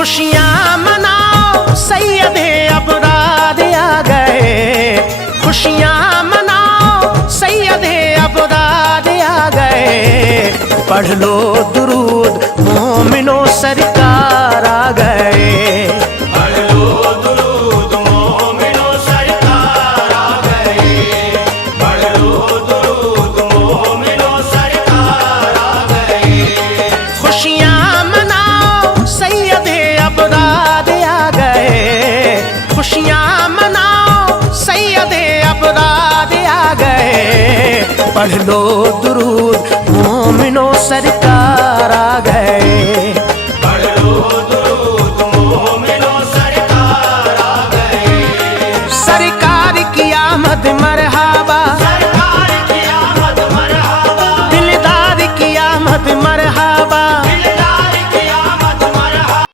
खुशियाँ मनाओ सैयदे अबरार आ गए, खुशियाँ मनाओ सैयदे अबरार आ गए। पढ़ लो दुरूद मोमिनो सरकार आ गए, पढ़ लो दुरूद मोमिनो सरकार आ गए, पढ़ लो दुरूद मोमिनो सरकार आ गए। खुशियाँ मनाओ सैयदे अबरार आ गए, खुशियाँ मनाओ सैयदे अबरार आ गए। पढ़ लो दुरूद मोमिनो सरकार आ गए।